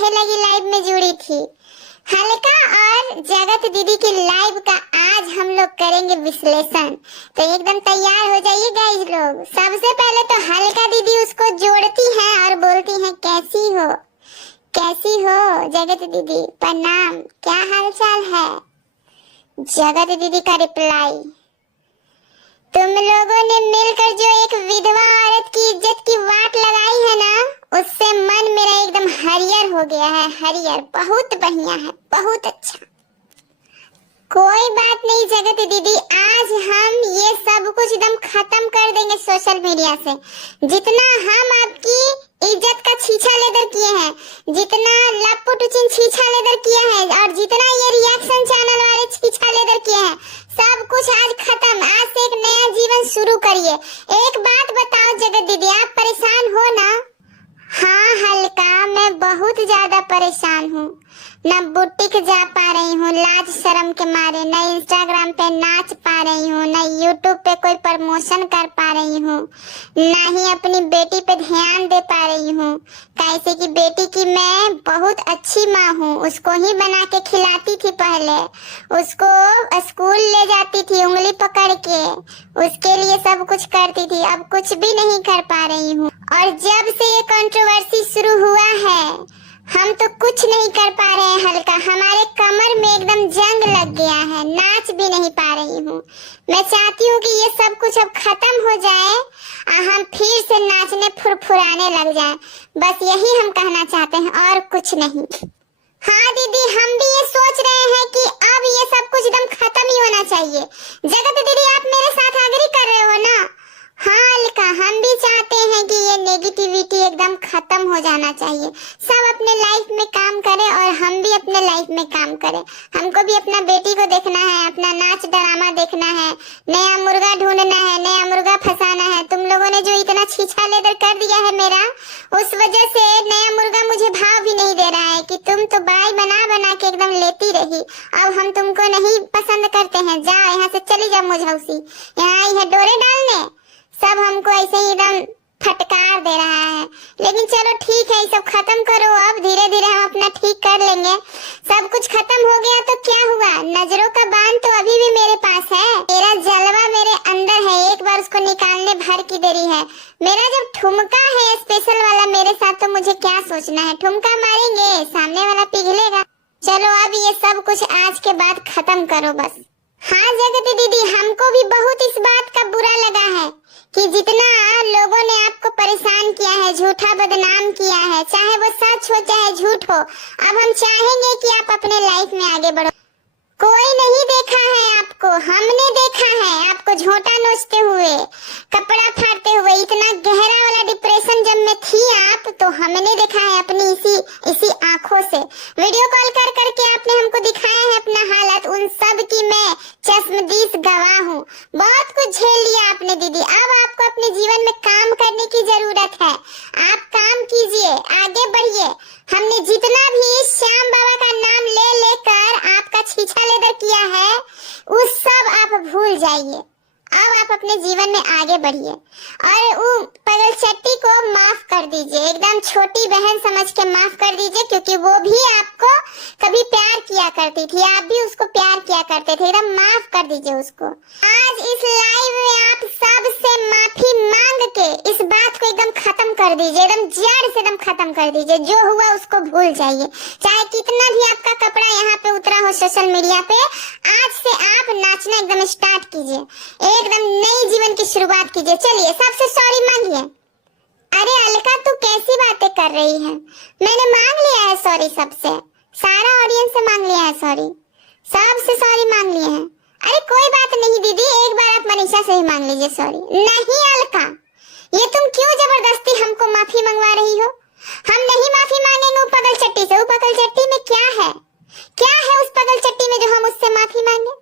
काहे लगी लाइव में जुड़ी थी। हल्का और जगत दीदी की लाइव का आज हम लोग करेंगे विश्लेषण, तो एकदम तैयार हो जाइए गाइस लोग। सबसे पहले तो हल्का दीदी उसको जोड़ती हैं और बोलती हैं कैसी हो, कैसी हो जगत दीदी, प्रणाम, क्या हाल चाल है। जगत दीदी का रिप्लाई, तुम लोगों ने मिलकर जो एक विधवा औरत की इज्जत की वाट लगाई है ना, उससे मन मेरा एकदम हरियर हो गया है, हरियर, बहुत बढ़िया है, बहुत अच्छा। कोई बात नहीं जगत दीदी, आज हम ये सब कुछ एकदम खत्म कर देंगे सोशल मीडिया से। जितना हम आपकी इज्जत का छीछा लेदर किए हैं, जितना लपुटुचिन छीछा लेदर किए हैं, और जितना ये रिएक्शन चैनल वाले छीछा लेदर किए हैं, सब कुछ आज खत्म। आज से एक नया जीवन शुरू करिए। एक बात बताओ जगत दीदी, आप परेशान हो ना? हाँ हल्का, मैं बहुत ज्यादा परेशान हूँ। न बुटीक जा पा रही हूँ लाज शर्म के मारे, न इंस्टाग्राम पे नाच पा रही हूँ, न यूट्यूब पे कोई प्रमोशन कर पा रही हूँ, न ही अपनी बेटी पे ध्यान दे पा रही हूँ। कैसे कि बेटी की मैं बहुत अच्छी माँ हूँ, उसको ही बना के खिलाती थी पहले, उसको स्कूल ले जाती थी उंगली पकड़ के, उसके लिए सब कुछ करती थी। अब कुछ भी नहीं कर पा रही हूँ। और जब से ये कंट्रोवर्सी शुरू हुआ है, हम तो कुछ नहीं कर पा रहे हैं हल्का, हमारे कमर में एकदम जंग लग गया है, नाच भी नहीं पा रही हूँ। मैं चाहती हूँ कि ये सब कुछ अब खत्म हो जाए और हम फिर से नाचने फुरफुराने लग जाएं। बस यही हम कहना चाहते हैं और कुछ नहीं। हाँ दीदी, हम भी ये सोच रहे हैं कि अब ये सब कुछ एकदम खत्म ही होना चाहिए। जगत दीदी, आप मेरे साथ एग्री कर रहे हो ना? हाँ अलका, हम भी चाहते हैं कि ये नेगेटिविटी एकदम खत्म हो जाना चाहिए। सब अपने लाइफ में काम करें और हम भी अपने लाइफ में काम करें। हमको भी अपना बेटी को देखना है, अपना नाच ड्रामा देखना है, नया मुर्गा ढूंढना है, नया मुर्गा फंसाना है। तुम लोगों ने जो इतना छीछा लेदर कर दिया है मेरा, उस वजह से नया मुर्गा मुझे भाव भी नहीं दे रहा है कि तुम तो बड़ाई बना बना के एकदम लेती रही। अब हम तुमको नहीं पसंद करते हैं, जाओ यहाँ से, चली जाओ मुझौसी, यहाँ आई है डोरे डालने। सब हमको ऐसे ही एकदम फटकार दे रहा है। लेकिन चलो ठीक है, सब खत्म करो, अब धीरे धीरे हम अपना ठीक कर लेंगे। सब कुछ खत्म हो गया तो क्या हुआ, नजरों का बांध तो अभी भी मेरे पास है, मेरा जलवा मेरे अंदर है, एक बार उसको निकालने भर की देरी है। मेरा जब ठुमका है स्पेशल वाला मेरे साथ, तो मुझे क्या सोचना है, ठुमका मारेंगे, सामने वाला पिघलेगा। चलो अब ये सब कुछ आज के बाद खत्म करो बस। हाँ जगत दीदी, हमको भी बहुत इस बात का बुरा लगा है कि जितना लोगों ने आपको परेशान किया है, झूठा बदनाम किया है, चाहे वो सच हो चाहे झूठ हो, अब हम चाहेंगे कि आप अपने लाइफ में आगे बढ़ो। कोई नहीं देखा है आपको, हमने देखा है आपको झोंटा नोचते हुए, कपड़ा फाड़ते हुए, इतना गहरा वाला डिप्रेशन जब में थी आप, तो हमने देखा है अपनी इसी आंखों से। वीडियो कॉल कर करके आपने हमको दिखाया है अपना हालत, उन सब की मैं चश्मदीद गवाह हूँ। बहुत कुछ झेल लिया आपने दीदी, अब आपको अपने जीवन में काम करने की जरूरत है। आप काम कीजिए, आगे बढ़िए। हमने जितना भी श्याम बाबा का नाम ले लेकर आपका छीछा लेदर किया है, उस सब आप भूल जाइए। अब आप अपने जीवन में आगे बढ़िए और वो पगल चट्टी को माफ कर दीजिए, एकदम छोटी बहन समझ के माफ कर दीजिए, क्योंकि वो भी आपको कभी प्यार किया करती थी, आप भी उसको प्यार किया करते थे, एकदम माफ कर दीजिए उसको। आज इस लाइव में आप सब से माफी मांग के इस बात को एकदम खत्म कर दीजिए, एकदम जड़ से एकदम खत्म कर दीजिए। जो हुआ उसको भूल जाइए, चाहे कितना भी आपका कपड़ा यहाँ पे उतरा हो सोशल मीडिया पे, आज से आप नाचना एकदम स्टार्ट कीजिए, एकदम नई जीवन की शुरुआत कीजिए। चलिए सबसे सॉरी मांगिए। अरे अलका, तू कैसी बातें कर रही है, मैंने मांग लिया है सॉरी सबसे, सारा ऑडियंस से मांग लिया है सॉरी, सबसे सॉरी मांग लिए हैं। अरे कोई बात नहीं दीदी, एक बार आप मनीषा से ही मांग लीजिए सॉरी। नहीं अलका, ये तुम क्यों जबरदस्ती हमको माफी मंगवा रही हो? हम नहीं माफी मांगेंगे उस पगल चट्टी से। उस पगल चट्टी में क्या है, क्या है उस पगल चट्टी में जो हम उससे माफी मांगे?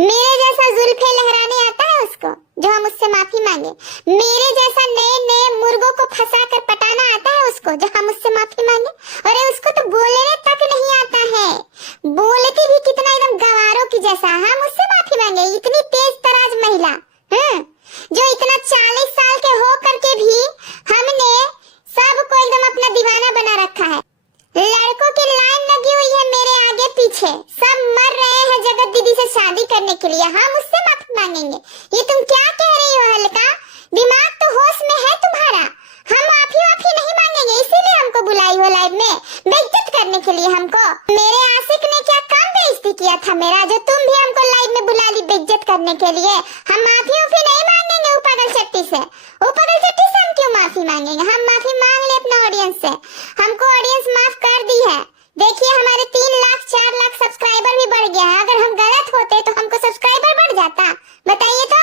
मेरे जैसा जुल्फे लहराने आता है उसको जो हम उससे माफी मांगे? मेरे जैसा नए नए मुर्गों को फंसा कर पटाना आता है उसको जो हम उससे माफी मांगे? अरे उसको तो बोलने तक नहीं आता है, बोलती भी कितना एकदम गवारों की जैसा, हम उससे माफी मांगे? इतनी तेज तराज महिला जो इतना 40 साल के हो करके भी हमने सबको एकदम अपना दीवाना करने के लिए। हम माफी उफी नहीं मांगेंगे वो पागल चट्टी से। वो पागल चट्टी से हम क्यों माफी मांगेंगे? हम माफी मांग ले अपना ऑडियंस से। हमको ऑडियंस माफ कर दी है। देखिए हमारे 3 लाख 4 लाख सब्सक्राइबर भी बढ़ गया है। अगर हम गलत होते तो हमको सब्सक्राइबर बढ़ जाता? बताइए तो।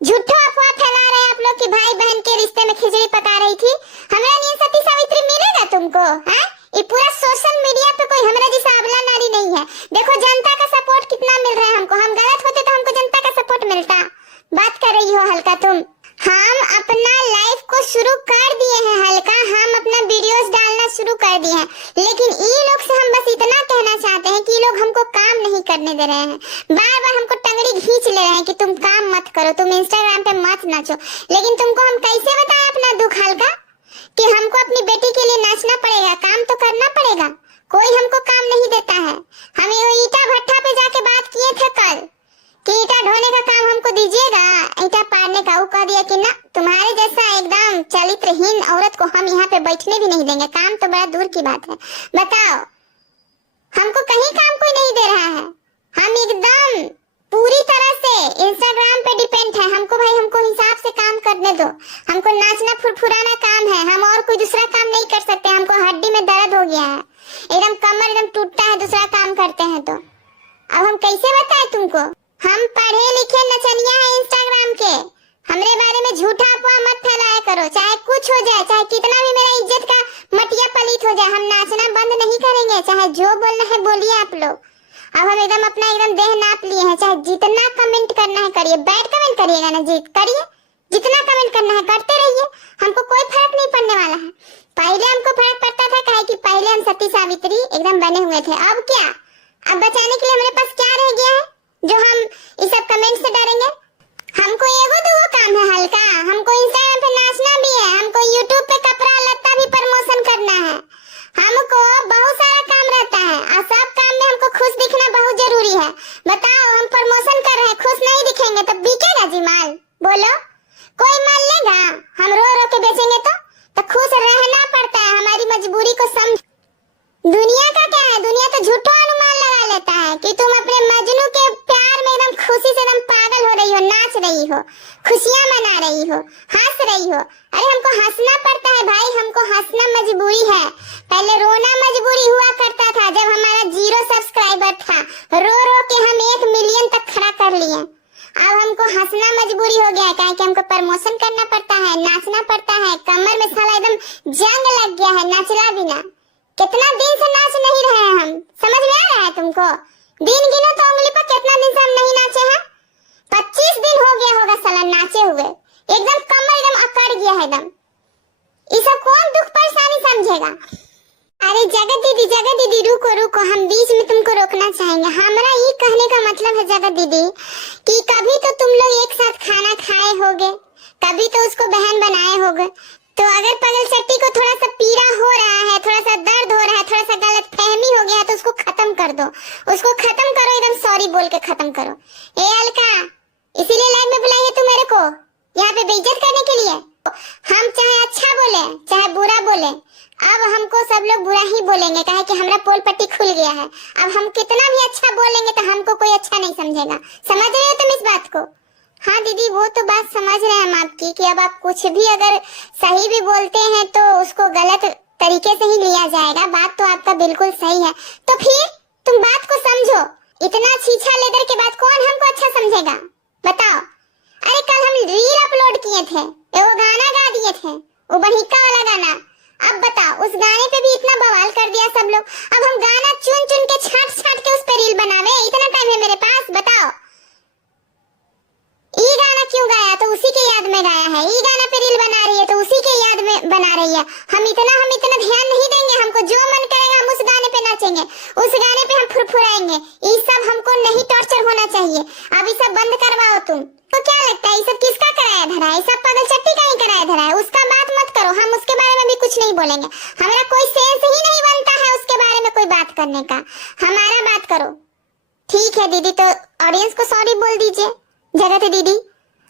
झूठा अफवाह फैला रहे हैं आप लोग कि भाई बहन के रिश्ते में खिचड़ी पका रही थी। हमरा नहीं सती सावित्री मिलेगा तुमको? हैं? ये पूरा सोशल मीडिया पे कोई हमरा जैसा अबला नारी नहीं है। देखो जनता का सपोर्ट कितना मिल रहा है हमको। हम गलत होते तो हमको जनता का सपोर्ट मिलता। बात कर रही हो हल्का तुम। हम अपना लाइफ को शुरू कर दिए हैं हल्का। हम अपना वीडियोस डालना शुरू कर दिए हैं, लेकिन ये लोग से हम बस इतना कहना चाहते हैं कि ये लोग हमको काम नहीं करने दे रहे हैं। बार बार हमको टंगड़ी खींच ले रहे हैं कि तुम काम मत करो, तुम इंस्टाग्राम पे मत नाचो। लेकिन तुमको हम कैसे बताएं अपना दुख हल्का कि हमको अपनी बेटी के लिए नाचना पड़ेगा, काम तो करना पड़ेगा। कोई हमको काम नहीं देता है। हम ये ईटा भट्टा पे जाके बात किए थे कल कि ईटा ढोने का काम हमको दीजिएगा, ईटा पारने का। वो कह दिया कि ना, तुम्हारे जैसा एकदम चरित्रहीन औरत को हम यहाँ पे बैठने भी नहीं देंगे। काम तो बड़ा दूर की बात है। बताओ, हमको कहीं काम कोई नहीं दे रहा है। हम एकदम पूरी तरह से इंस्टाग्राम पे डिपेंड है। हमको भाई हमको हिसाब से काम करने दो। हमको नाचना फुरफुराना काम है। हम और कोई दूसरा काम नहीं कर सकते। हमको हड्डी में दर्द हो गया है, एकदम कमर एकदम टूटता है दूसरा काम करते हैं तो। अब हम कैसे बताएं तुमको? हम पढ़े लिखे नचनिया है इंस्टाग्राम के। हमरे बारे में झूठा अफवाह मत फैलाया करो। चाहे कुछ हो जाए, चाहे कितना भी मेरा इज्जत का मटिया पलीत हो जाए, हम नाचना बंद नहीं करेंगे। चाहे जो बोलना है बोलिए आप लोग। अब हम एकदम अपना एकदम देह नाप लिए हैं। चाहे जितना कमेंट करना है करिए। बैड कमेंट करिएगा ना, जीत करिए। जितना कमेंट करना है करते रहिए। हमको कोई फर्क नहीं पड़ने वाला है। पहले हमको फर्क पड़ता था, काहे कि पहले हम सती सावित्री एकदम बने हुए थे। अब क्या? अब बचाने के लिए हमारे पास क्या रह गया है जो हम इस सब कमेंट से डरेंगे? हमको एगो दूगो काम है हल्का। हमको इंस्टाग्राम पे नाचना भी है। हमको यूट्यूब पे कपड़ा लत्ता भी प्रमोशन करना है। हमको बहुत सारा काम रहता है और सब काम में हमको खुश दिखना बहुत जरूरी है। बताओ, हम प्रमोशन कर रहे हैं, खुश नहीं दिखेंगे तो बिकेगा जी माल? बोलो, कोई माल लेगा? हम रो रो के बेचेंगे तो खुश रहना पड़ता है। हमारी मजबूरी को समझ। दुनिया का क्या है? दुनिया तो झूठा अनुमान लगा लेता है कि तुम अपने मजनू के प्यार में एकदम खुशी से एकदम पागल हो रही हो, नाच रही हो, खुशियां मना रही हो, हंस रही हो। अरे हमको हंसना पड़ता है भाई, हमको हंसना मजबूरी है। पहले रोना मजबूरी हुआ करता था जब हमारा 0 सब्सक्राइबर था। रो रो के हम 1 मिलियन तक खड़ा कर लिए। अब हमको हंसना मजबूरी हो गया है, काहे कि हमको प्रमोशन करना पड़ता है, नाचना पड़ता है। कमर में साला एकदम जंग लग गया है नाचला बिना। कितना दिन से नाच नहीं रहे हैं हम, समझ में आ रहा है तुमको? दिन गिनो तो उंगली पर कितना दिन से हम नहीं नाचे हैं। 25 दिन हो गया होगा साला नाचे हुए। एकदम कमर एकदम अकड़ गया है एकदम। ये सब कौन दुख परेशानी समझेगा? अरे जगत दीदी रुको रुको, हम बीच में तुमको रोकना चाहेंगे। हमारा ये कहने का मतलब है जगत दीदी कि कभी तो तुम लोग एक साथ खाना खाए होगे, कभी तो उसको बहन बनाए होगे। तो अगर पगल चट्टी को थोड़ा सा पीड़ा हो रहा है, थोड़ा सा दर्द हो रहा है, थोड़ा सा गलत फहमी हो गया तो उसको खत्म कर दो। उसको खत्म करो, एकदम सॉरी बोल के खत्म करो। ए अलका, इसीलिए लाइव में बुलाई है तू मेरे को, यहाँ पे बेइज्जत करने के लिए। हम चाहे अच्छा बोले चाहे बुरा बोले, अब हमको सब लोग बुरा ही बोलेंगे, काहे कि हमारा पोल पट्टी खुल गया है। अब हम कितना भी अच्छा बोलेंगे तो हमको कोई अच्छा नहीं समझेगा। समझ रहे हो तुम इस बात को? हाँ दीदी, वो तो बात समझ रहे हैं हम आपकी कि अब आप कुछ भी अगर सही भी बोलते हैं तो उसको गलत तरीके से ही लिया जाएगा। बात तो आपका बिल्कुल सही है। तो फिर तुम बात को समझो। इतना छीछा लेदर के बाद कौन हमको अच्छा समझेगा? बताओ। अरे कल हम रील अपलोड किए थे, वो गाना गा दिए थे, वो बहिका वाला गाना। अब बताओ, उस गाने पे भी इतना बवाल कर दिया सब लोग। अब हम गाना चुन चुन के छाट छाट के उस पे रील बनावे? इतना टाइम है मेरे पास? बताओ। ये गाना क्यों गाया? तो उसी के याद में गाया है। ये गाना पे रील बना रही है तो उसी के याद में बना रही है। हम इतना ध्यान नहीं देंगे। हमको जो मन करेगा हम उस गाने पे नाचेंगे, उस गाने पे हम फुरफुराएंगे। ये सब हमको नहीं टॉर्चर होना चाहिए। अब ये सब बंद करवाओ तुम। तो क्या लगता है ये सब किसका कराया धरा है? ये सब पागल चट्टी का ही कराया धरा है। उसका बात मत करो, हम उसके बारे में भी कुछ नहीं बोलेंगे। हमारा कोई सेंस ही नहीं बनता है उसके बारे में कोई बात करने का। हमारा बात करो। ठीक है दीदी, तो ऑडियंस को सॉरी बोल दीजिए। जगत दीदी,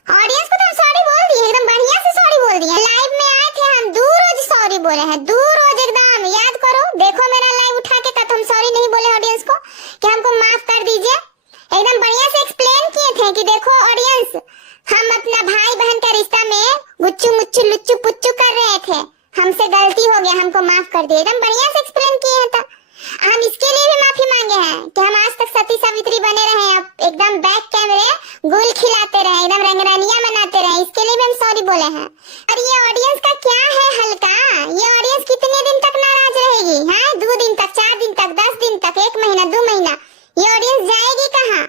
ऑडियंस को तो हम सॉरी बोल दिए, एकदम बढ़िया से सॉरी बोल दिए। लाइव में आए थे हम, 2 रोज सॉरी बोले हैं, 2 रोज एकदम। याद करो, देखो मेरा लाइव उठा के, कब हम सॉरी नहीं बोले ऑडियंस को कि हमको माफ कर दीजिए। एकदम बढ़िया से एक्सप्लेन किए थे कि कर दिए, एकदम बढ़िया से एक्सप्लेन किए हैं। हम इसके लिए भी माफी मांगे हैं कि हम आज तक सती सावित्री बने रहे, अब एकदम बैक कैमरे गुल खिलाते रहे, एकदम रंगरनिया मनाते रहे, इसके लिए भी हम सॉरी बोले हैं। और ये ऑडियंस का क्या है हल्का, ये ऑडियंस कितने दिन तक नाराज रहेगी? हाँ, 2 दिन तक, 4 दिन तक, 10 दिन तक, 1 महीना, 2 महीना, ये ऑडियंस जाएगी कहाँ?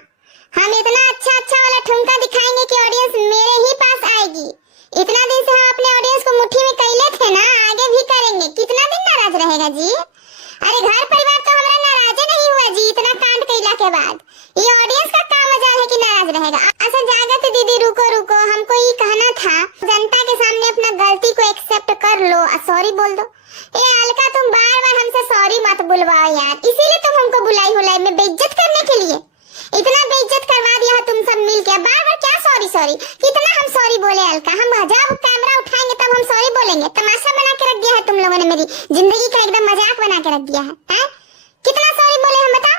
हम इतना अच्छा अच्छा वाला ठुमका दिखाएंगे कि ऑडियंस मेरे ही पास आएगी। इतना दिन से हम अपने ऑडियंस को मुट्ठी में कैले थे ना, आगे भी करेंगे। कितना दिन नाराज रहेगा जी? अरे घर परिवार तो हमारा नाराज नहीं हुआ जी, इतना कांड कैला के बाद। ये ऑडियंस का क्या मजाल है कि नाराज रहेगा? अच्छा जागत दीदी रुको रुको, हमको ये कहना था, जनता के सामने अपना गलती को एक्सेप्ट कर लो और सॉरी बोल दो। ए अलका, तुम बार बार हमसे सॉरी मत बुलवाओ यार, इसीलिए तुम हमको बुलाई हुलाई में बेइज्जत करने के लिए इतना बेइज्जत करवा दिया तुम सब मिलके। बार बार क्या सॉरी सॉरी, कितना हम सॉरी बोले अलका? हम जब कैमरा उठाएंगे तब हम सॉरी बोलेंगे। तमाशा बना के रख दिया है तुम लोगों ने, मेरी जिंदगी का एकदम मजाक बना के रख दिया है। कितना सॉरी बोले हम बता?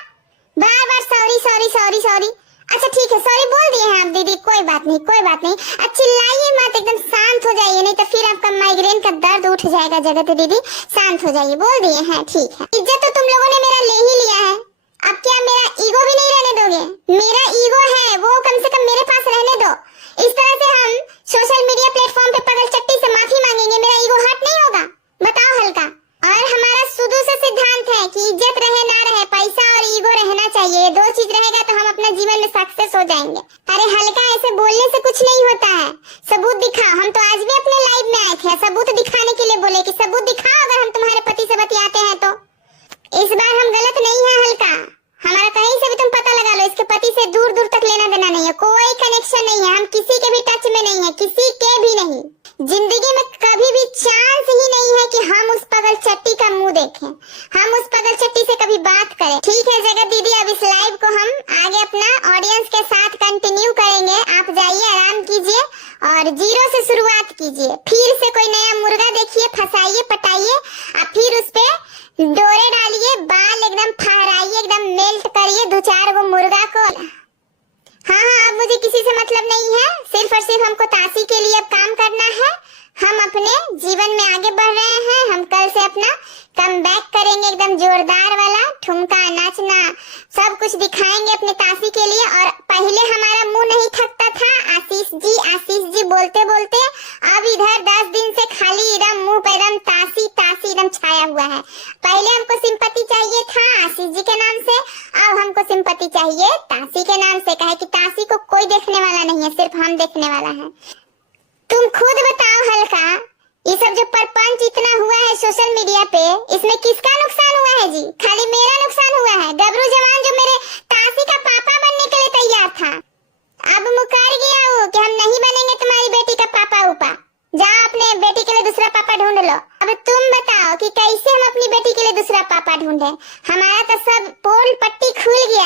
बार बार सॉरी सॉरी सॉरी सॉरी। अच्छा ठीक है, सॉरी बोल दिए हैं आप दीदी, कोई बात नहीं कोई बात नहीं। अब चिल्लाइए मत, एकदम शांत हो जाइए, नहीं तो फिर आपका माइग्रेन का दर्द उठ जाएगा। जगत दीदी शांत हो जाइए, बोल दिए हैं ठीक है। इज्जत तो तुम लोगों ने मेरा ले ही लिया है, अब क्या मेरा ईगो भी नहीं रहने दोगे? मेरा ईगो है वो कम से कम मेरे पास रहने दो। इस तरह से हम सोशल मीडिया प्लेटफॉर्म पे पगल चट्टी से माफी मांगेंगे, मेरा ईगो हर्ट नहीं होगा? बताओ हल्का। और हमारा शुरू से सिद्धांत है कि इज्जत रहे ना रहे, पैसा और ईगो रहना चाहिए, ये 2 चीज रहेगा तो हम अपना जीवन में सक्सेस हो जाएंगे। अरे हल्का, ऐसे बोलने से कुछ नहीं होता है, सबूत दिखाओ। हम तो आज भी अपने लाइव में आए थे सबूत दिखाने के लिए, बोले कि सबूत दिखाओ अगर हम तुम्हारे पति से बतियाते हैं तो। इस बार हम गलत नहीं है हल्का, हमारा कहीं से भी तुम पता लगा लो, इसके पति से दूर दूर तक लेना देना नहीं है, कोई कनेक्शन नहीं है, हम किसी के भी टच में नहीं है, किसी के भी नहीं। जिंदगी में कभी भी चांस ही नहीं है कि हम उस पगल चट्टी का मुंह देखें, हम उस पगल चट्टी से कभी बात करें। ठीक है जगत दीदी, अब इस लाइव को हम आगे अपना ऑडियंस के साथ कंटिन्यू करेंगे। आप जाइए आराम कीजिए और 0 से शुरुआत कीजिए, फिर से कोई नया मुर्गा देखिए, फंसाइए, पटाइए और फिर उस पे डोरे डालिए, बाल एकदम फहराइए, एकदम मेल्ट करिए 2-4 गो मुर्गा को। हाँ अब मुझे किसी से मतलब नहीं है, सिर्फ और सिर्फ हमको ताशी के लिए अब काम करना है। हम अपने जीवन में आगे बढ़ रहे हैं, हम कल से अपना कमबैक करेंगे, एकदम जोरदार वाला ठुमका, नाचना, सब कुछ दिखाएंगे अपने ताशी के लिए। और पहले हमारा मुंह नहीं थकता था आशीष जी बोलते बोलते, अब इधर 10 दिन से खाली एकदम मुंह पे एकदम ताशी ताशी एकदम छाया हुआ है। पहले हमको सिंपैथी चाहिए था आशीष जी के नाम से, अब हमको सिंपैथी चाहिए ताशी के नाम से। कहे कि ताशी को कोई देखने वाला नहीं है, सिर्फ हम देखने वाला है। तुम खुद बताओ हल्का, ये सब जो परपंच इतना हुआ है सोशल मीडिया पे, इसमें किसका नुकसान हुआ है जी? खाली मेरा नुकसान हुआ है। गबरू जवान जो मेरे ताशी का पापा बनने के लिए तैयार था, अब मुकर गया वो कि हम नहीं बनेंगे तुम्हारी बेटी का पापा उपा, जाओ अपने बेटी के लिए दूसरा पापा ढूंढ लो। अब तुम बताओ कि कैसे हम अपनी बेटी के लिए दूसरा पापा ढूंढे? हमारा तो सब पोल पट्टी खुल गया